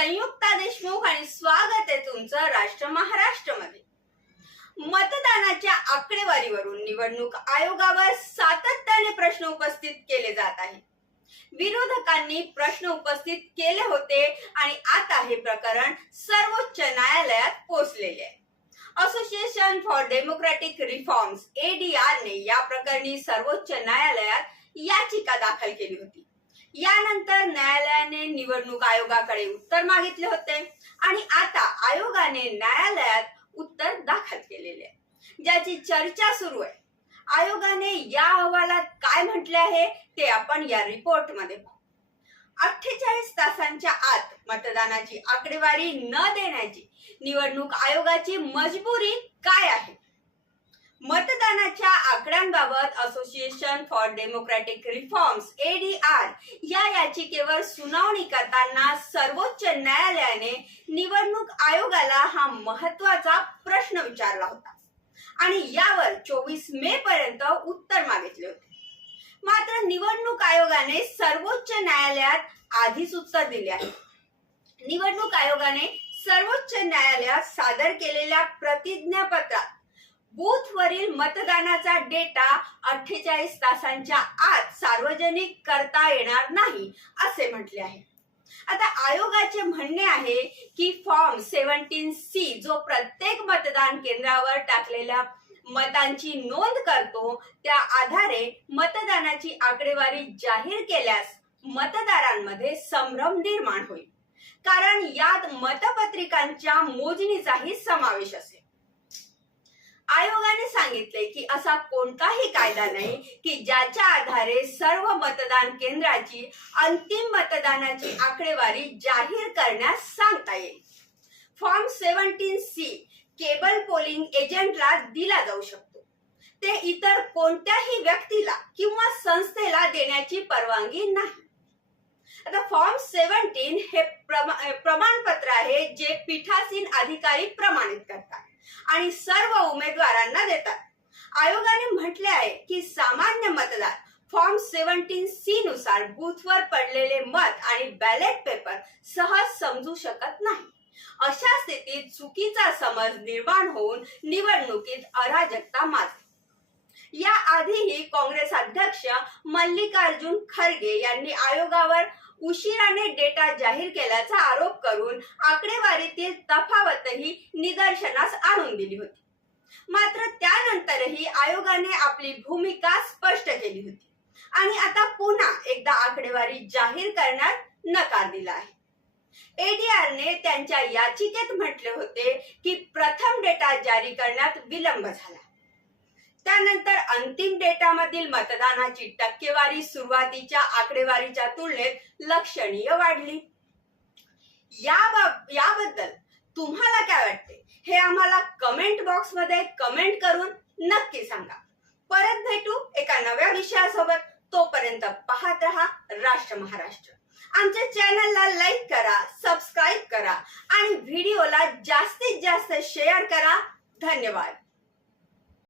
संयुक्ता देशमुख आणि स्वागत आहे तुमचं राष्ट्र महाराष्ट्रमध्ये. मतदानाच्या आकडेवारीवरून निवडणूक आयोगावर सातत्याने प्रश्न उपस्थित केले जात आहे. विरोधकांनी प्रश्न उपस्थित केले होते आणि आता हे प्रकरण सर्वोच्च न्यायालयात पोहोचलेले आहे. Association for Democratic Reforms ADR ने या प्रकरणी सर्वोच्च न्यायालयात याचिका दाखल केली होती. यानंतर न्यायालयाने निवडणूक आयोगाकडे उत्तर मागितले होते आणि आता आयोगाने न्यायालयात उत्तर दाखल केलेले आहे. ज्याची चर्चा सुरू आहे. आयोगाने या अहवालात काय म्हटले आहे ते आपण या रिपोर्टमध्ये पाहू. अठ्ठेचाळीस तासांच्या आत मतदानाची आकडेवारी न देण्याची निवडणूक आयोगाची मजबुरी काय आहे? मतदानाच्या आकड्यांबाबत Association for Democratic Reforms ADR या याचिकेवर सुनावणी करताना सर्वोच्च न्यायालयाने निवडणूक आयोगाला हा महत्त्वाचा प्रश्न विचारला होता. आणि यावर चोवीस मे पर्यंत उत्तर मागितले होते. मात्र निवडणूक आयोगाने सर्वोच्च न्यायालयात आधीच उत्तर दिले आहे. निवडणूक आयोगाने सर्वोच्च न्यायालयात सादर केलेल्या प्रतिज्ञापत्रात बूथवरील मतदानाचा डेटा अठ्ठेचाळीस तासांच्या आत सार्वजनिक करता येणार नाही असे म्हटले आहे. आता आयोगाचे म्हणणे आहे की फॉर्म सेव्हन्टीन सी जो प्रत्येक मतदान केंद्रावर टाकलेल्या मतांची नोंद करतो त्या आधारे मतदानाची आकडेवारी जाहीर केल्यास मतदारांमध्ये संभ्रम निर्माण होईल. कारण यात मतपत्रिकांच्या मोजणीचाही समावेश असेल. आयोगाने सांगितले की असा कोणताही कायदा नाही की ज्याच्या आधारे सर्व मतदान केंद्राची अंतिम मतदानाची आकडेवारी जाहीर करण्यास सांगता येईल. फॉर्म सेव्हन्टीन सी केबल पोलिंग एजंटला दिला जाऊ शकतो. ते इतर कोणत्याही व्यक्तीला किंवा संस्थेला देण्याची परवानगी नाही. आता फॉर्म सेव्हन्टीन हे प्रमाणपत्र आहे जे पीठासीन अधिकारी प्रमाणित करतात. आणि सर्व उमेदवारांना देतात. आयोगाने म्हटले आहे की सामान्य मतदार फॉर्म सेव्हन्टीन सी नुसार बूथवर पडलेले मत आणि बॅलेट पेपर सहज समजू शकत नाही. अशा स्थितीत चुकीचा समज निर्माण होऊन निवडणुकीत अराजकता माजते या आधीही काँग्रेस अध्यक्ष मल्लिकार्जुन खरगे यांनी आयोगावर उशिराने डेटा जाहीर केल्याचा आरोप करून आकडेवारीतील तफावतही निदर्शनास आणून दिली होती. मात्र त्यानंतरही आयोगाने आपली भूमिका स्पष्ट केली होती. आणि आता पुन्हा एकदा आकडेवारी जाहीर करण्यात नकार दिला आहे. एडीआरने त्यांच्या याचिकेत म्हटले होते की प्रथम डेटा जारी करण्यात विलंब झाला. त्यानंतर अंतिम डेटामधील मतदानाची टक्केवारी सुरुवातीच्या आकडेवारीच्या तुलनेत लक्षणीय वाढली. या याबद्दल तुम्हाला काय वाटते? हे आम्हाला कमेंट बॉक्समध्ये कमेंट करून नक्की सांगा. परत भेटू एका नव्या विषयासोबत. तोपर्यंत पाहत रहा राष्ट्र महाराष्ट्र. आमच्या चॅनलला लाईक करा सबस्क्राईब करा आणि व्हिडिओला जास्तीत जास्त शेअर करा. धन्यवाद.